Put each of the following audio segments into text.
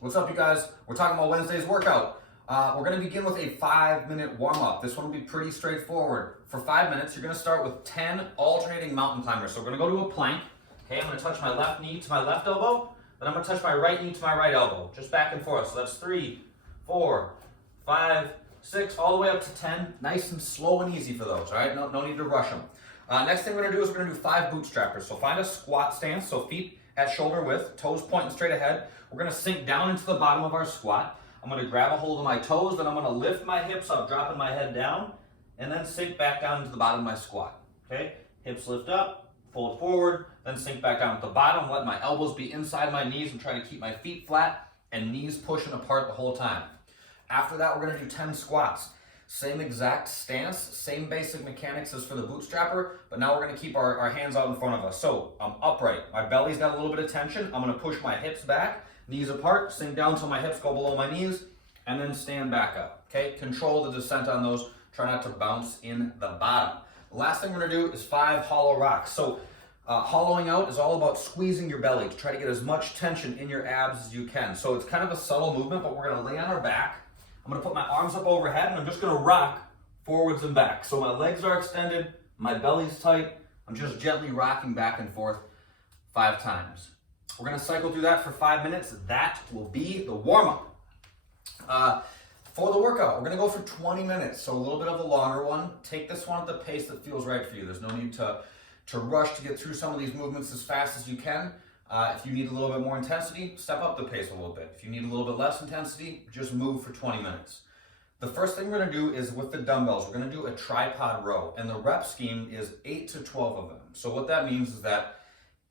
What's up, you guys? We're talking about Wednesday's workout. We're going to begin with a 5-minute warm-up. This one will be pretty straightforward. For 5 minutes, you're going to start with 10 alternating mountain climbers. So we're going to go to a plank. Okay, I'm going to touch my left knee to my left elbow. Then I'm going to touch my right knee to my right elbow. Just back and forth. So that's 3, 4, 5, 6, all the way up to 10. Nice and slow and easy for those, all right? No need to rush them. Next thing we're going to do is we're going to do 5 bootstrappers. So find a squat stance, so feet at shoulder width, toes pointing straight ahead. We're going to sink down into the bottom of our squat. I'm going to grab a hold of my toes, then I'm going to lift my hips up, dropping my head down, and then sink back down into the bottom of my squat. Okay? Hips lift up, fold forward, then sink back down at the bottom, let my elbows be inside my knees and try to keep my feet flat and knees pushing apart the whole time. After that, we're going to do 10 squats. Same exact stance, same basic mechanics as for the bootstrapper, but now we're going to keep our hands out in front of us. So I'm upright, my belly's got a little bit of tension, I'm going to push my hips back, knees apart, sink down till my hips go below my knees, and then stand back up. Okay, control the descent on those, try not to bounce in the bottom. The last thing we're going to do is 5 hollow rocks. So hollowing out is all about squeezing your belly to try to get as much tension in your abs as you can. So it's kind of a subtle movement, but we're going to lay on our back. I'm going to put my arms up overhead and I'm just going to rock forwards and back. So my legs are extended, my belly's tight. I'm just gently rocking back and forth 5 times. We're going to cycle through that for 5 minutes. That will be the warm-up. For the workout, we're going to go for 20 minutes, so a little bit of a longer one. Take this one at the pace that feels right for you. There's no need to rush to get through some of these movements as fast as you can. If you need a little bit more intensity, step up the pace a little bit. If you need a little bit less intensity, just move for 20 minutes. The first thing we're going to do is with the dumbbells, we're going to do a tripod row, and the rep scheme is 8 to 12 of them. So what that means is that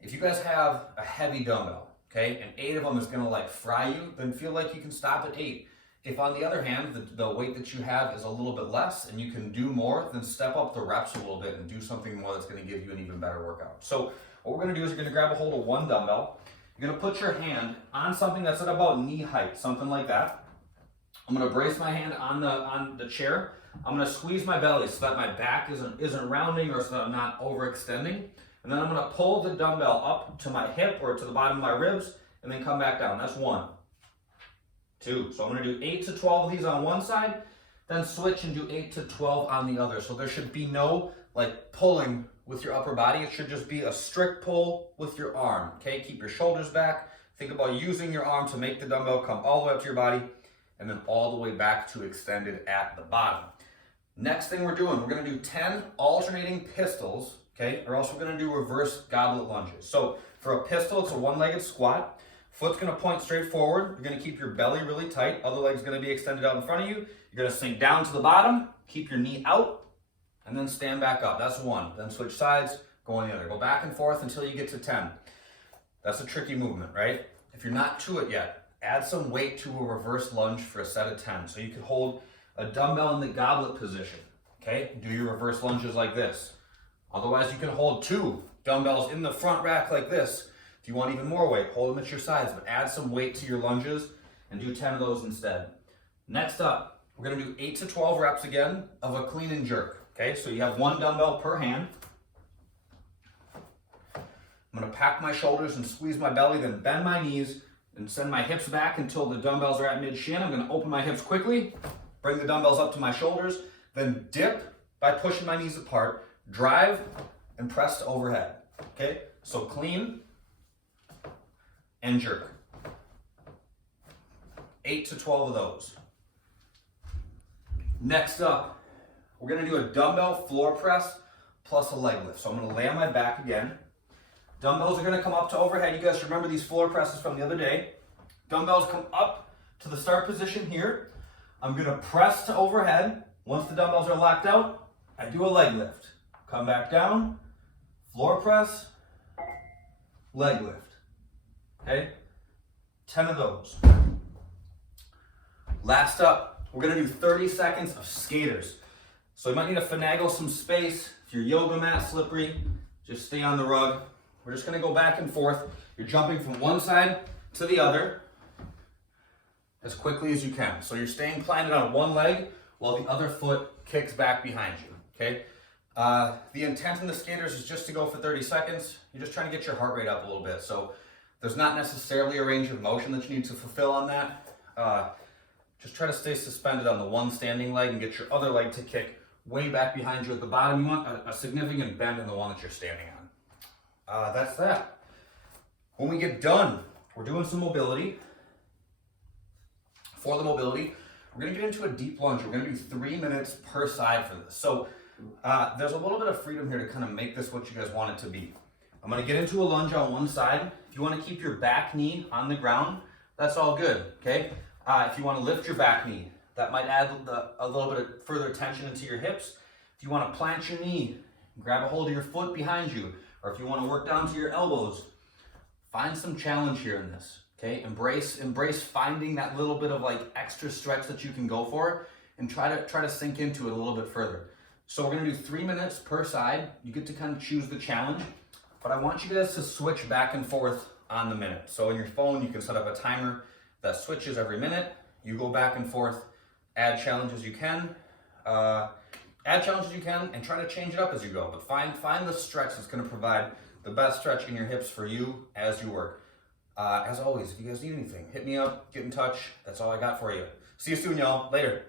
if you guys have a heavy dumbbell, okay, and 8 of them is going to like fry you, then feel like you can stop at 8. If on the other hand, the weight that you have is a little bit less and you can do more, then step up the reps a little bit and do something more that's going to give you an even better workout. So what we're going to do is you're going to grab a hold of one dumbbell. You're going to put your hand on something that's at about knee height, something like that. I'm going to brace my hand on the chair. I'm going to squeeze my belly so that my back isn't rounding or so that I'm not overextending. And then I'm going to pull the dumbbell up to my hip or to the bottom of my ribs and then come back down. That's 1, 2. So I'm going to do 8 to 12 of these on one side, then switch and do 8 to 12 on the other. So there should be no like pulling with your upper body. It should just be a strict pull with your arm. Okay, keep your shoulders back. Think about using your arm to make the dumbbell come all the way up to your body and then all the way back to extended at the bottom. Next thing we're doing, we're going to do 10 alternating pistols. Okay, or else we're going to do reverse goblet lunges. So for a pistol, it's a one-legged squat. Foot's going to point straight forward. You're going to keep your belly really tight. Other leg's going to be extended out in front of you. You're going to sink down to the bottom, keep your knee out, and then stand back up. That's 1. Then switch sides, go on the other. Go back and forth until you get to 10. That's a tricky movement, right? If you're not to it yet, add some weight to a reverse lunge for a set of 10. So you could hold a dumbbell in the goblet position. Okay, do your reverse lunges like this. Otherwise, you can hold 2 dumbbells in the front rack like this. If you want even more weight, hold them at your sides, but add some weight to your lunges and do 10 of those instead. Next up, we're going to do 8 to 12 reps again of a clean and jerk. Okay, so you have 1 dumbbell per hand. I'm going to pack my shoulders and squeeze my belly, then bend my knees and send my hips back until the dumbbells are at mid-shin. I'm going to open my hips quickly, bring the dumbbells up to my shoulders, then dip by pushing my knees apart, drive and press to overhead. Okay, so clean and jerk. 8 to 12 of those. Next up, we're going to do a dumbbell floor press plus a leg lift. So I'm going to lay on my back again. Dumbbells are going to come up to overhead. You guys remember these floor presses from the other day. Dumbbells come up to the start position here. I'm going to press to overhead. Once the dumbbells are locked out, I do a leg lift. Come back down, floor press, leg lift. Okay? 10 of those. Last up, we're going to do 30 seconds of skaters. So you might need to finagle some space. If your yoga mat slippery, just stay on the rug. We're just going to go back and forth. You're jumping from one side to the other as quickly as you can. So you're staying planted on one leg while the other foot kicks back behind you. Okay? The intent in the skaters is just to go for 30 seconds. You're just trying to get your heart rate up a little bit. So There's not necessarily a range of motion that you need to fulfill on that. Just try to stay suspended on the one standing leg and get your other leg to kick way back behind you at the bottom. You want a significant bend in the one that you're standing on. That's that. When we get done, we're doing some mobility. For the mobility, we're gonna get into a deep lunge. We're gonna do 3 minutes per side for this. So there's a little bit of freedom here to kind of make this what you guys want it to be. I'm gonna get into a lunge on one side. If you wanna keep your back knee on the ground, that's all good, okay? If you wanna lift your back knee, that might add a little bit of further tension into your hips. If you wanna plant your knee, grab a hold of your foot behind you, or if you wanna work down to your elbows, find some challenge here in this, okay? Embrace finding that little bit of like extra stretch that you can go for and try to sink into it a little bit further. So we're gonna do 3 minutes per side. You get to kind of choose the challenge, but I want you guys to switch back and forth on the minute. So in your phone, you can set up a timer that switches every minute. You go back and forth, add challenge as you can, and try to change it up as you go. But find the stretch that's gonna provide the best stretch in your hips for you as you work. As always, if you guys need anything, hit me up, get in touch. That's all I got for you. See you soon, y'all. Later.